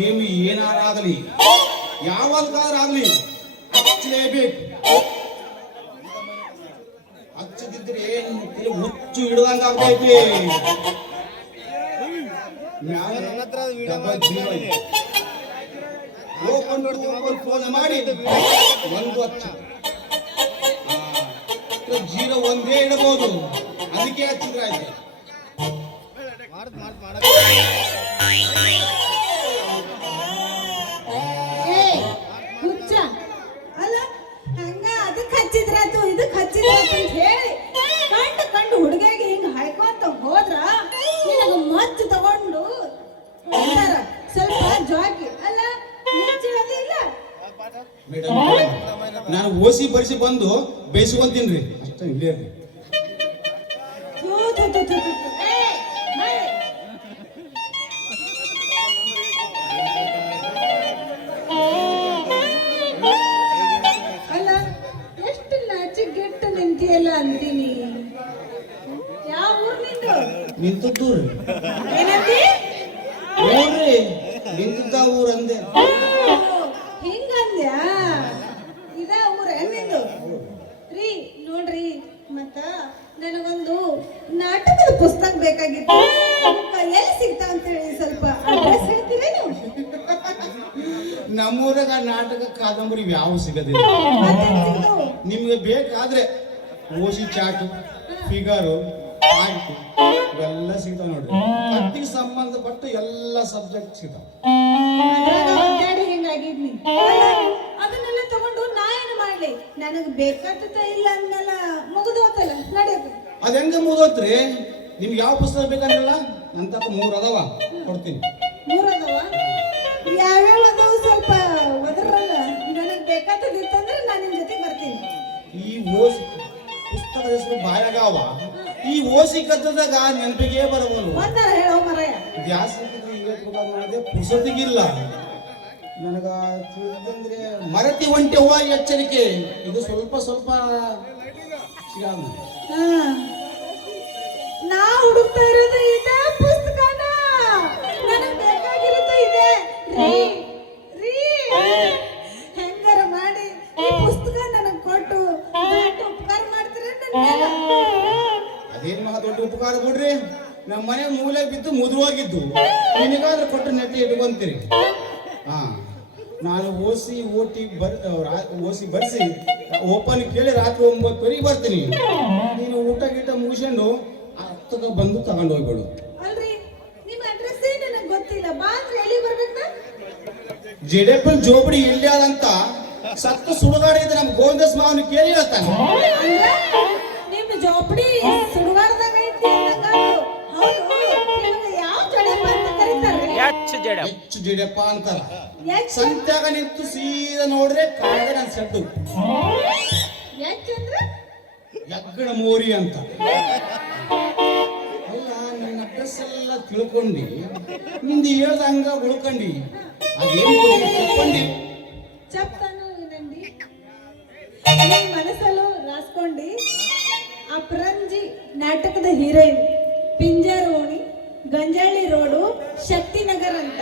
ಏನು ಏನಾರಾಗಲಿ ಯಾವಾಗಾರಾಗಲಿ ಹಚ್ಚಲೇಬೇಕು. ಹಚ್ಚದಿದ್ರೆ ಹುಚ್ಚು ಹಿಡ್ದಂಗ ಆಗ್ತೈತಿ. ಫೋನ್ ಮಾಡಿ ಒಂದು ಹಚ್ಚ ಜೀರೋ ಒಂದೇ ಇಡಬಹುದು, ಅದಕ್ಕೆ ಹಚ್ಚಿದ್ರೆ ಆಯ್ತು. ಹುಚ್ಚ ಅಲ್ಲ ಹಂಗ ಅದಕ್ಕೆ ಹಚ್ಚಿದ್ರಾತು ಇದಕ್ಕೆ ಹಚ್ಚಿದ್ರಾತು ಅಂತ ಹೇಳಿ ಕಂಡು ಹುಡುಗಿಗೆ ಹಿಂಗ ಹಾಯ್ಕೊಂತ ಹೋದ್ರ ನಿನಗ ಮಚ್ಚು ತಗೊಂಡು ಅಂತಾರ ಸ್ವಲ್ಪ ಜಾಕಿ ಅಲ್ಲ ಇಲ್ಲ. ಮೇಡಮ್ ನಾನು ಓಸಿ ಬರಿಸಿ ಬಂದು ಬೇಯಿಸ್ಕೊಂತೀನಿ ಅಷ್ಟ ಇಲ್ಲೇ ಇರ್ರಿ. ಅಲ್ಲ ಎಷ್ಟು ನಾಚಿಗೆಟ್ಟು ನಿಂತಿಯಲ್ಲ ಅಂತೀನಿ. ಯಾವ ಊರ್ ನಿಂದು? ನಿಂತದ್ದು ಏನಂತಿ? ಊರ್ರಿ ನಿಂತಿದ್ದ ಊರ್ ಅಂದೆ. ಹಿಂಗಂದ್ಯಾ? ಇದ ಊರ ನಿಂದು? ರೀ ನೋಡ್ರಿ ಮತ್ತ ನನಗೊಂದು ನಾಟಕದ ಪುಸ್ತಕ ಬೇಕಾಗಿತ್ತು. ಎಲ್ಲಿ ಸಿಗ್ತಾವ ಅಂತ ಹೇಳಿ ಸ್ವಲ್ಪ ಅಡ್ರೆಸ್ ಹೇಳ್ತೀರಾ ನೀವು? ನಮ್ಮೂರಾಗ ನಾಟಕ ಕಾದಂಬರಿ ಯಾವ ಸಿಗದಿಲ್ಲ. ನಿಮ್ಗೆ ಬೇಕಾದ್ರೆ ಓಸಿ ಚಾಟು ಫಿಗರು ಆಯ್ತು ಇವೆಲ್ಲ ಸಿಗ್ತಾವ ನೋಡ್ರಿ. ಕತ್ತಿಗೆ ಸಂಬಂಧಪಟ್ಟ ಎಲ್ಲ ಸಬ್ಜೆಕ್ಟ್ ಸಿಗ್ತಾವ. ಹಿಂಗಾಗಿದ್ನಿ ಅದನ್ನೆಲ್ಲ ತಗೊಂಡು ನಾ ಏನು ಮಾಡ್ಲಿ? ನನಗ್ ಬೇಕಾದ ಇಲ್ಲ ಅಂದ್ಮೇಲೆ ಮುಗಿದೋತಲ್ಲ ನಡೆಯೋದು. ಅದ ಹೆಂಗ ಮುಗಿದೋತ್ರಿ? ನಿಮ್ಗೆ ಯಾವ ಪುಸ್ತಕ ಬೇಕಂದ್ರಲ್ಲ ಅಂತ 3 ಅದಾವ ಕೊಡ್ತೀನಿ. 3 ಅದಾವ? ಯಾವ್ಯಾವ ಅದಾವ ಸ್ವಲ್ಪ ಒದರಲ್ಲ. ನನಗ್ ಬೇಕಾದದಿತ್ತಂದ್ರೆ ನಾನು ನಿಮ್ ಜೊತೆ ಬರ್ತೀನಿ. ಈ ಓಸಿ ಪುಸ್ತಕದ ಹೆಸರು ಬಾಯಾಗಾವ. ಈ ಓಸಿ ಕದ್ದದಾಗ ನೆನಪಿಗೆ ಬರಬಹುದು. ಒಂದರ ಹೇಳೋ ಮರಯ್ಯ. ಜಾಸ್ತಿ ಮಾಡಿದೆ ಪುಸ್ತಕಿಗಿಲ್ಲ ನನಗ ತಿಳಿದಂದ್ರೆ ಮರತಿ ಒಂಟೆವ್ವ ಎಚ್ಚರಿಕೆ. ಇದು ಸ್ವಲ್ಪ ನಾ ಹುಡುಕ್ತಾ ಇರೋದು ಇದೆ ಪುಸ್ತಕನ. ನನಗೆ ಬೇಕಾಗಿರೋದು ಇದೆ. ಹೆಂಗಾರ ಮಾಡಿ ಈ ಪುಸ್ತಕ ನನಗೆ ಕೊಟ್ಟು ಉಪಕಾರ ಮಾಡ್ತೀರ? ಅದೇನ್ ಮಹಾ ದೊಡ್ಡ ಉಪಕಾರ ಬಿಡ್ರಿ. ನಮ್ಮ ಮನೆ ಮೂಲೆ ಬಿದ್ದು ಮುದುವಾಗಿದ್ದು ನಿನಗಾದ್ರೆ ಕೊಟ್ಟು ನೆಟ್ಟಿ ಇಟ್ಕೊಂತೀರಿ. ನಾನು ಓಸಿ ಬರ್ಸಿ ಓಪನ್ ಕೇಳಿ ರಾತ್ರಿ 9:00 ಬರ್ತೀನಿ. ನೀನು ಊಟ ಗೀಟ ಮುಗಿಸ್ಕೊಂಡು ಹತ್ತಗ ಬಂದು ತಗೊಂಡು ಹೋಗ್ಬೇಡು. ಅಲ್ರಿ ನಿಮ್ಮ ಅಡ್ರೆಸ್ ನನಗೆ ಗೊತ್ತಿಲ್ಲ. ಬಾ ಅಂದ್ರೆ ಎಲ್ಲಿ ಬರ್ಬೇಕು? ಜೆಡೆಪಲ್ ಜೋಬಡಿ ಎಲ್ಲಿ ಆದಂತ ಸತ್ತು ಸುಡುಗಾಡಿದ್ರೆ ನಮ್ಮ ಗೋವಿಂದಸ್ ಮಾವನು ಕೇಳಿ ಹೇಳ್ತಾನೆ. ನಿಮ್ಮ ಜೋಪಡಿ ಸುಡುಗಾಡ್ದಾಗ ಐತಿ ಅಂದಂಗಾಯ್ತು. ಹೌದು, ನಿಮಗೆ ಯಾವ ಜಡೆಪ್ಪ ಅಂತ ಕರೀತಾರೆ? ಹೆಚ್ಚು ಜಡೆಪ್ಪ ಅಂತಾರ. ಸಂತ್ಯಾಗ ನಿಂತು ಸೀದಾ ನೋಡ್ರೆ ಕಾಗ ನನ್ನ ಸಡ್ಡು ಯಗ್ಗಣ ಮೋರಿ ಅಂತ. ಅಲ್ಲ ನನ್ನ ಅಡ್ರೆಸ್ ಎಲ್ಲ ತಿಳ್ಕೊಂಡಿ ನಿಂದು ಹೇಳ್ದ ಹಂಗ ಉಳ್ಕೊಂಡಿ ಅದೇನು ತಿಳ್ಕೊಂಡಿ ಚಪ್ತಾನು ನಂದಿ ಮನಸ್ಸಲ್ಲೂ ರಾಸ್ಕೊಂಡಿ. ಅಪರಂಜಿ ನಾಟಕದ ಹೀರೋಯಿನ್ ಪಿಂಜಾರೋಣಿ ಗಂಜಾಳಿ ರೋಡು ಶಕ್ತಿನಗರ್ ಅಂತ.